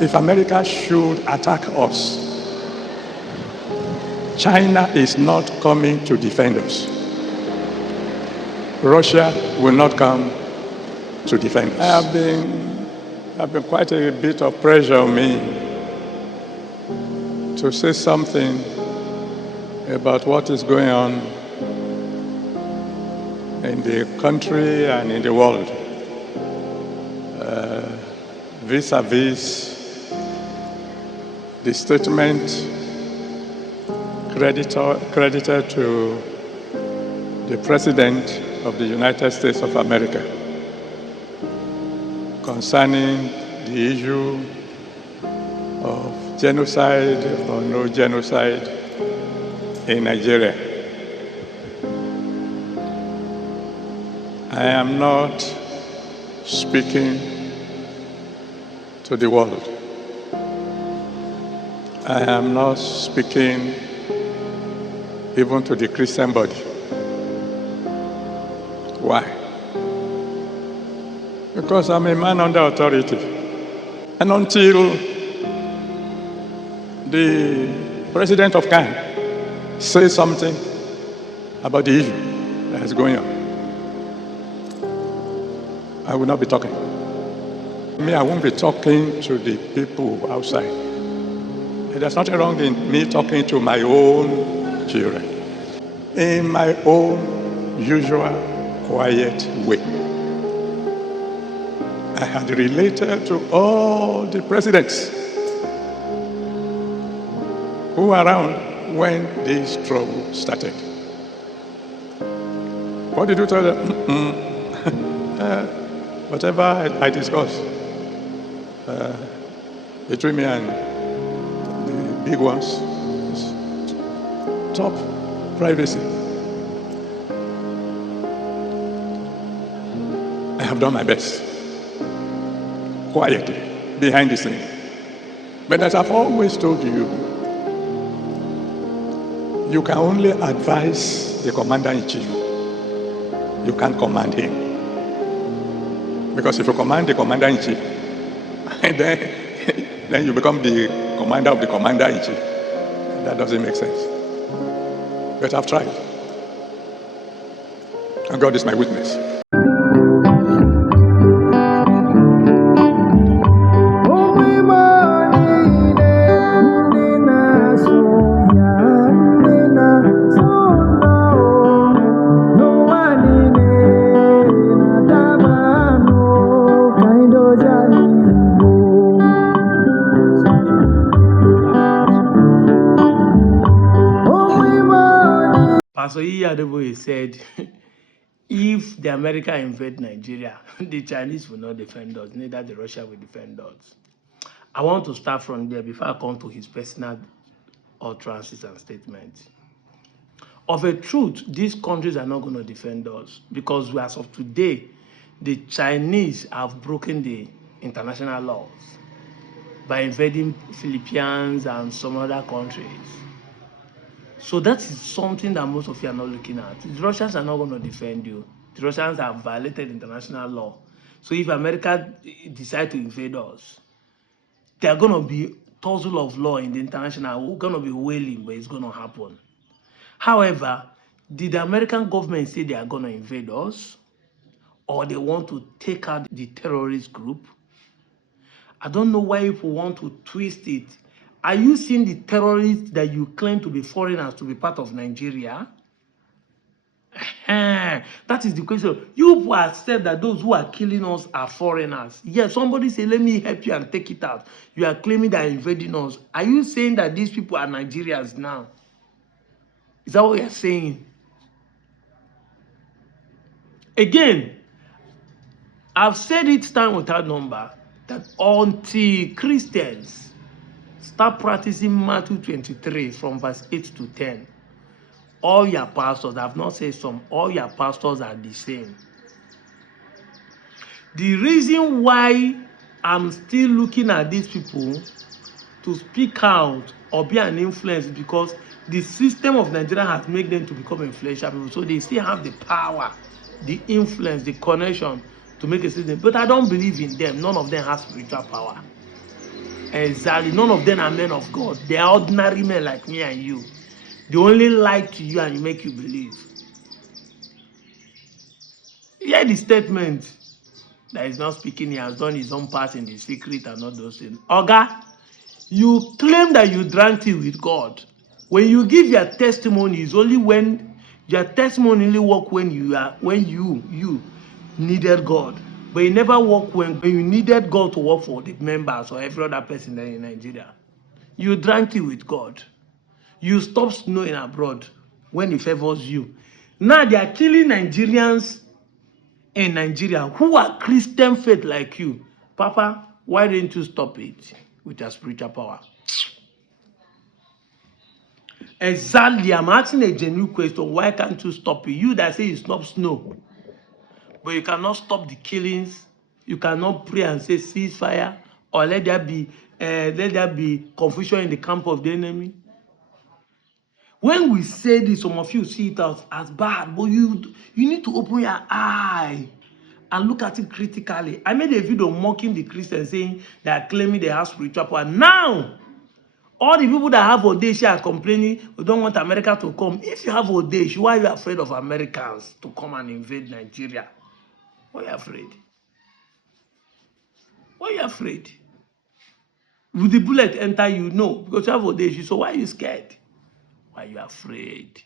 If America should attack us, China is not coming to defend us. Russia will not come to defend us. I've been quite a bit of pressure on me to say something about what is going on in the country and in the world, vis-a-vis the statement credited to the President of the United States of America concerning the issue of genocide or no genocide in Nigeria. I am not speaking to the world. I am not speaking even to the Christian body. Why? Because I'm a man under authority. And until the president of Canada says something about the issue that is going on, I will not be talking. I won't be talking to the people outside. There's nothing wrong in me talking to my own children in my own usual quiet way. I had related to all the presidents who were around when this trouble started. What did you tell them? Whatever I discussed between me and the big ones is top privacy. I have done my best, quietly, behind the scene. But as I've always told you, you can only advise the commander-in-chief. You can't command him. Because if you command the commander-in-chief, then you become the commander of the commander-in-chief. That doesn't make sense. But I've tried. And God is my witness. Pastor Adeboye said, if the America invade Nigeria, the Chinese will not defend us, neither the Russia will defend us. I want to start from there before I come to his personal utterances and statements. Of a truth, these countries are not going to defend us because as of today, the Chinese have broken the international laws by invading Philippines and some other countries. So that is something that most of you are not looking at. The Russians are not going to defend you. The Russians have violated international law. So if America decide to invade us, there are going to be tussle of law in the international. We're going to be wailing, but it's going to happen. However, did the American government say they are going to invade us? Or they want to take out the terrorist group? I don't know why people want to twist it. Are you seeing the terrorists that you claim to be foreigners to be part of Nigeria? That is the question. You people accept that those who are killing us are foreigners. Yes, somebody say, let me help you and take it out. You are claiming that invading us. Are you saying that these people are Nigerians now? Is that what you're saying? Again, I've said it time without number that until Christians start practicing Matthew 23 from verse 8 to 10, all your pastors, I've not said some, all your pastors are the same. The reason why I'm still looking at these people to speak out or be an influence is because the system of Nigeria has made them to become influential people. So they still have the power, the influence, the connection to make a system. But I don't believe in them. None of them has spiritual power. Exactly. None of them are men of God. They are ordinary men like me and you. They only lie to you and make you believe. Hear the statement that is not speaking. He has done his own part in the secret and all those things. Oga, you claim that you drank tea with God. When you give your testimony, it's only when your testimony only work when you needed God. But it never work when you needed God to work for the members or every other person there in Nigeria. You drank tea with God. You stop snowing abroad when it favors you. Now they are killing Nigerians in Nigeria who are Christian faith like you. Papa, why didn't you stop it with your spiritual power? Exactly. I'm asking a genuine question. Why can't you stop it? You that say you stop snow, but you cannot stop the killings. You cannot pray and say ceasefire or let there be confusion in the camp of the enemy. When we say this, some of you see it as bad, but you need to open your eye and look at it critically. I made a video mocking the Christians saying they are claiming they have spiritual power. Now, all the people that have audacious are complaining we don't want America to come. If you have audacious, why are you afraid of Americans to come and invade Nigeria? Why are you afraid? Why are you afraid? Will the bullet enter you? No, because you have audacious. So why are you scared? Why are you afraid?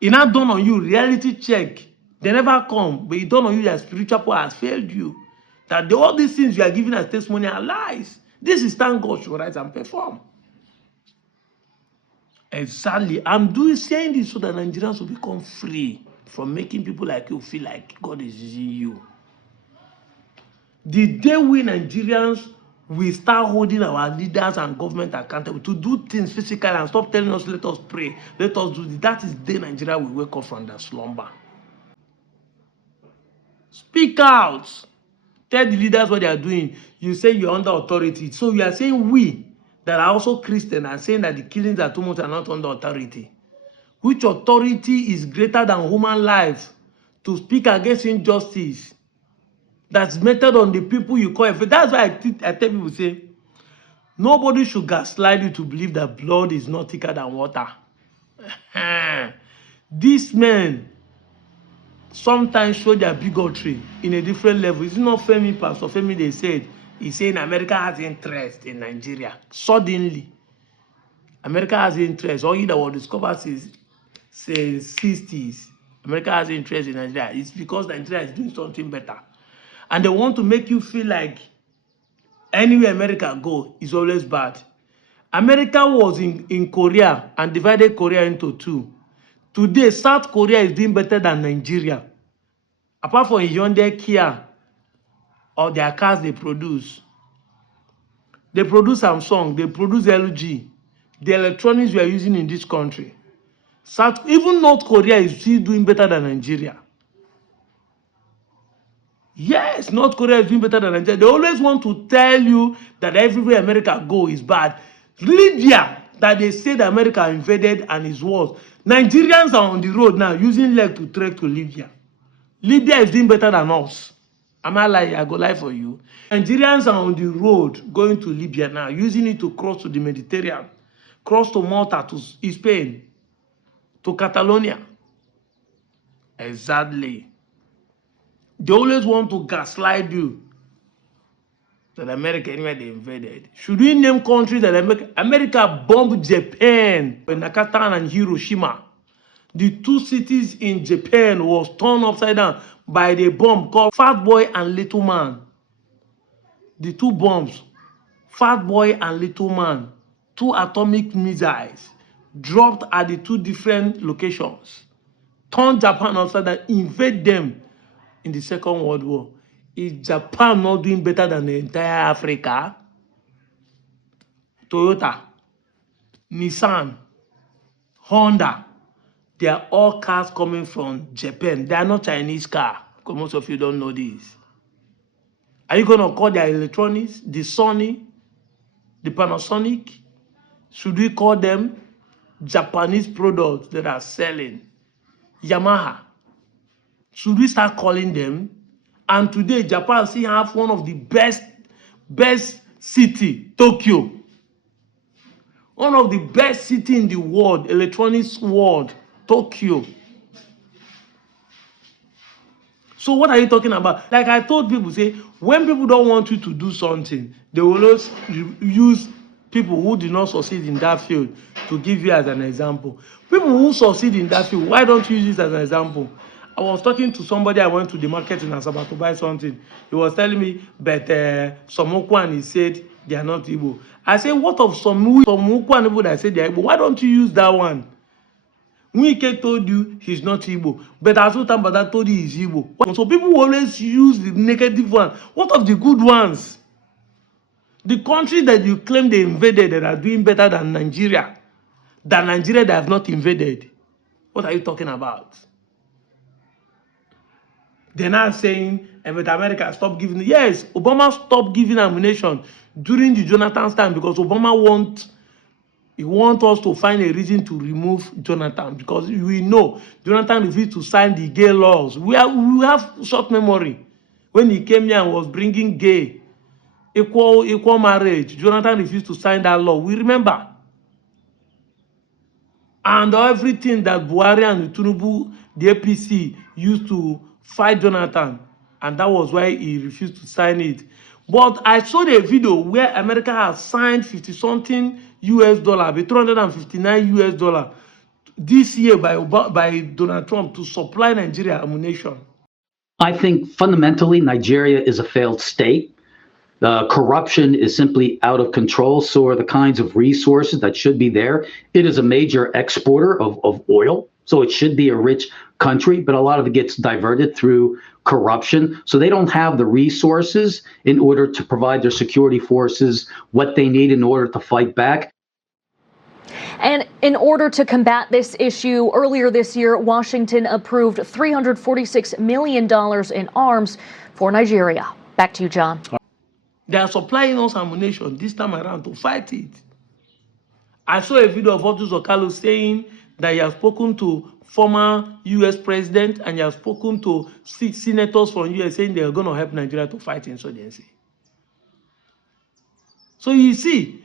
It now dawn on you, reality check. They never come, but it dawn on you that spiritual power has failed you. That all these things you are giving as testimony are lies. This is thank God should rise and perform. Exactly. I'm saying this so that Nigerians will become free from making people like you feel like God is using you. The day we Nigerians will start holding our leaders and government accountable to do things physically and stop telling us, let us pray, let us do this, that is the day Nigeria will wake up from their slumber. Speak out. Tell the leaders what they are doing. You say you're under authority. So you are saying we that are also Christian are saying that the killings are too much are not under authority. Which authority is greater than human life to speak against injustice that's meted on the people you call? That's why I tell people, say, nobody should gaslight you to believe that blood is not thicker than water. These men sometimes show their bigotry in a different level. It's not Femi, Pastor Femi, they said, he's saying America has interest in Nigeria. Suddenly, America has interest. All that was discovered since 60s. America has interest in Nigeria. It's because Nigeria is doing something better. And they want to make you feel like anywhere America go is always bad. America was in Korea and divided Korea into two. Today, South Korea is doing better than Nigeria. Apart from Hyundai, Kia, or their cars they produce. They produce Samsung, they produce LG. The electronics we are using in this country. Even North Korea is still doing better than Nigeria. Yes, North Korea is doing better than Nigeria. They always want to tell you that everywhere America go is bad. Libya, that they say that America invaded and is worse. Nigerians are on the road now using leg to trek to Libya. Libya is doing better than us. Am I lying? I go lie for you. Nigerians are on the road going to Libya now, using it to cross to the Mediterranean, cross to Malta, to Spain, to Catalonia. Exactly. They always want to gaslight you that America, anyway, they invaded. Should we name countries that America bombed Japan, Nakatan and Hiroshima? The two cities in Japan was turned upside down by the bomb called Fat Boy and Little Man. The two bombs, Fat Boy and Little Man, two atomic missiles dropped at the two different locations, turned Japan upside down, invade them in the Second World War. Is Japan not doing better than the entire Africa? Toyota, Nissan, Honda, they are all cars coming from Japan. They are not Chinese cars, because most of you don't know this. Are you going to call their electronics, the Sony, the Panasonic? Should we call them Japanese products that are selling? Yamaha. Should we start calling them? And today, Japan still have one of the best city, Tokyo. One of the best cities in the world, electronics world, Tokyo. So what are you talking about? Like I told people, say, when people don't want you to do something, they will always use people who did not succeed in that field to give you as an example. People who succeed in that field, why don't you use this as an example? I was talking to somebody, I went to the market in Asaba to buy something. He was telling me, but some Okwan, he said, they are not Igbo. I said, what of some Okwan people that said they are Igbo? Why don't you use that one? Wike told you he's not Igbo, but Asutan Bada told you he's Igbo. So people always use the negative one. What of the good ones? The country that you claim they invaded that are doing better than Nigeria that have not invaded. What are you talking about? They're not saying, but America stop giving. Yes, Obama stopped giving ammunition during the Jonathan's time because Obama He wants us to find a reason to remove Jonathan because we know Jonathan refused to sign the gay laws. We have short memory. When he came here and was bringing gay, equal marriage, Jonathan refused to sign that law. We remember. And everything that Buhari and Tinubu, the APC, used to fight Jonathan, and that was why he refused to sign it. But I saw the video where America has signed 50-something US dollar, $359 US dollar this year by Donald Trump to supply Nigeria ammunition. I think fundamentally Nigeria is a failed state. Corruption is simply out of control. So are the kinds of resources that should be there. It is a major exporter of oil, so it should be a rich country, but a lot of it gets diverted through corruption. So they don't have the resources in order to provide their security forces what they need in order to fight back. And in order to combat this issue, earlier this year, Washington approved $346 million in arms for Nigeria. Back to you, John. They are supplying us ammunition this time around to fight it. I saw a video of Otus Okalo saying that he has spoken to former U.S. president and he has spoken to 6 senators from U.S. saying they are going to help Nigeria to fight insurgency. So you see,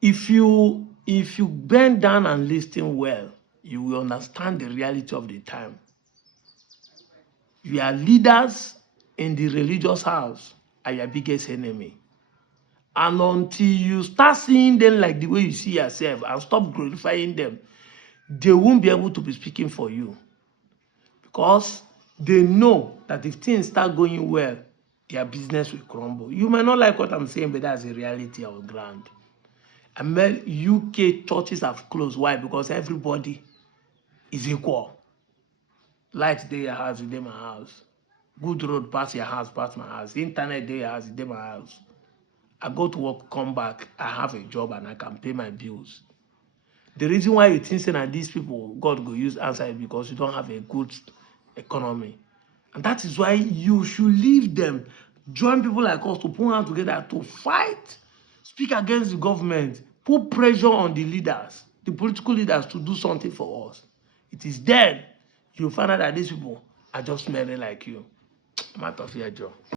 if you bend down and listen well, you will understand the reality of the time. You are leaders in the religious house are your biggest enemy. And until you start seeing them like the way you see yourself and stop glorifying them, they won't be able to be speaking for you. Because they know that if things start going well, their business will crumble. You may not like what I'm saying, but that's a reality on the ground. UK churches have closed. Why? Because everybody is equal. Light day your house, day my house. Good road pass your house, pass my house. Internet day your house, day my house. I go to work, come back, I have a job and I can pay my bills. The reason why you think that these people, God go use answer is because you don't have a good economy. And that is why you should leave them. Join people like us to put hands together to fight, speak against the government, put pressure on the leaders, the political leaders to do something for us. It is then you'll find out that these people are just merely like you. I'm out of here, Joe.